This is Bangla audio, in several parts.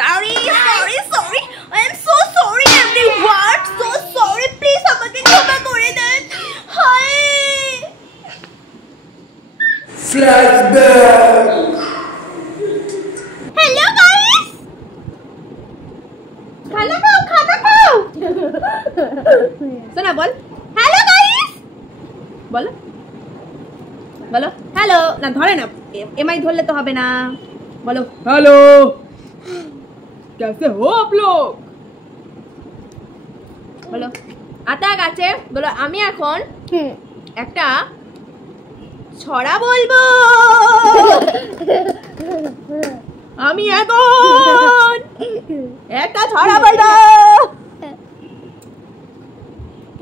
Sorry. I am so sorry everyone. So sorry. Please আমাকে ক্ষমা করে দেন। হায়। Flashback. Hello guys. খানা খাও। শোনা বল। Hello guys. বলো। হ্যালো না ধরে না এমআই ধরলে তো হবে না বলো हेलो कैसे हो आप लोग বলো আতা গাছে বলো আমি এখন একটা ছড়া বলবো আমি এখন একটা ছড়া বলবো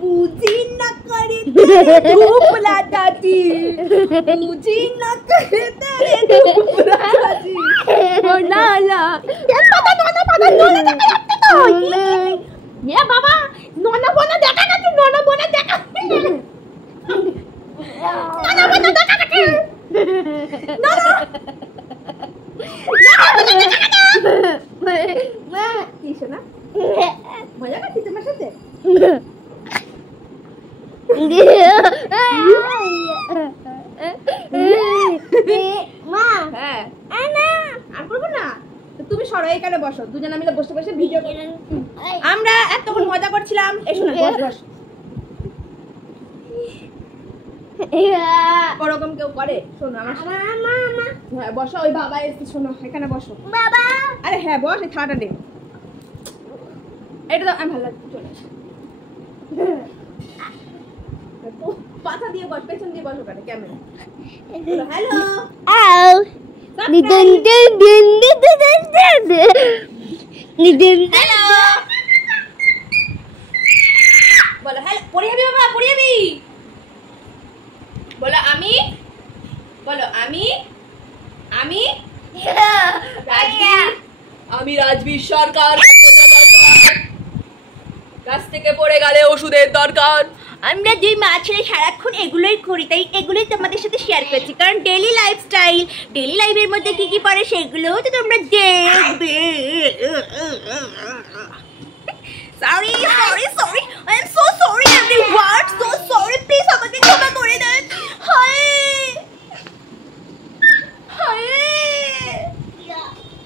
पूजी न करे तेरे धूप लाती पूजी न करे तेरे धूप लाती ओ लाला ये पता नोना देखा तो ये बाबा नोना बोना देखा ना तू नोना बोना देखा কি শোনা মজা করছিস তোমার সাথে তুমি সরো এখানে বসো দুজনে মিলে বসে বসে ভিডিও আমরা এতক্ষণ মজা করছিলাম এসো না বস ওরকম কেউ করে শোনো আমার হ্যাঁ বসো ওই বাবা এসে শোনো এখানে বসো বাবা আরে হ্যাঁ বস এই থালাটা দে এটা তো আমি ভালো লাগছে চলে পাতা দিয়ে বস পেছন দিয়ে বসো কাটে ক্যামেরা হ্যালো আও নিদন দিন হ্যালো বলো হ্যালো পড়ে যাবি বাবা পড়ে যাবি বলো আমি রাজবীর সরকার গাছ থেকে পড়ে গেলে ওষুধের দরকার আমরা যে মাছের সারাক্ষণ এগুলোই করি তাই এগুলোই তোমাদের সাথে শেয়ার করছি কারণ ডেইলি লাইফস্টাইল ডেইলি লাইফের মধ্যে কি কি পড়ে সেগুলো তো তোমরা দেখবে sorry I am so sorry everyone so sorry please আমাকে ক্ষমা করে দেন হায়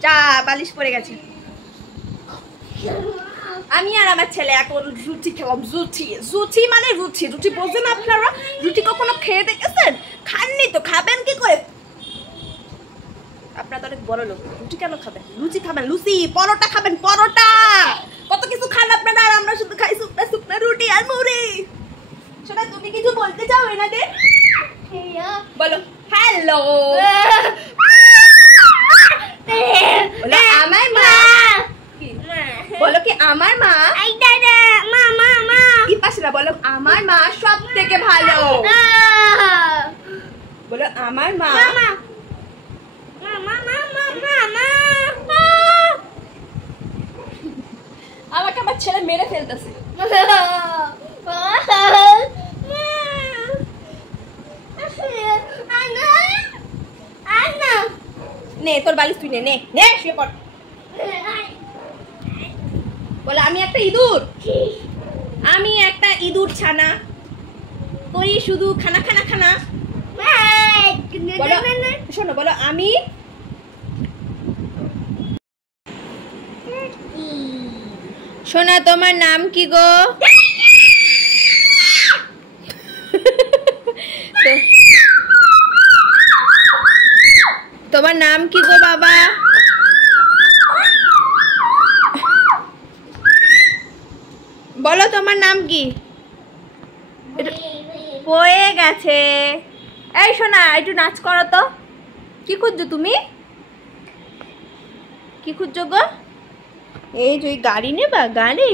চা বালিশ পড়ে গেছে আমি আর আমার ছেলে এখন রুটি খেলাম রুটি মানে রুটি বোঝেন আপনারা রুটি কখনো খেয়ে দেখেছেন খাননি তো খাবেন কি করে আপনারা তো অনেক বড় লোক রুটি কেন খাবেন লুচি খাবেন লুচি পরোটা খাবেন পরোটা কত কিছু খান আপনারা আর আমরা শুধু খাই শুকনা রুটি আর মুড়ি সেটা তুমি কিছু বলতে চাও এনাদের বলো হ্যালো বলো আমার মা বলো কি আমার মা কি পাশে না বলো আমার মা সব থেকে ভালো বলো আমার মা আমাকে আমার ছেলে মেরে ফেলতেছে নে তোর বালিশ তুই নে শুয়ে পড় বলে আমি একটা ইঁদুর ছানা তুই শুধু খানা শোনো বলো আমি সোনা তোমার নাম কি গো তোমার নাম কি গো বাবা বলো তোমার নাম কি পড়ে গেছে এই সোনা একটু নাচ করো তো কি খুঁজছো তুমি কি খুঁজছো গো এই যে গাড়ি নেবা গাড়ি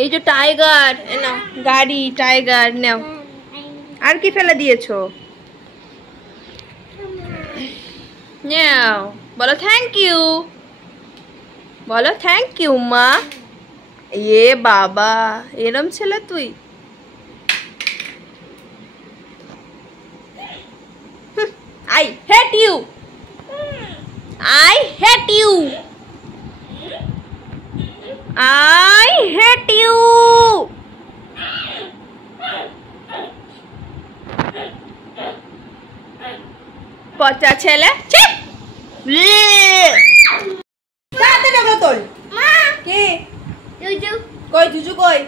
এই যে টাইগার নাও গাড়ি টাইগার নাও আর কি ফেলে দিয়েছো নাও বলো থ্যাংক ইউ মা এ বাবা এরম ছেলে তুই I hate you I hate you. পচা ছেলে চিপ তাতে দেখো তোর মা কি জুজু কই জুজু কই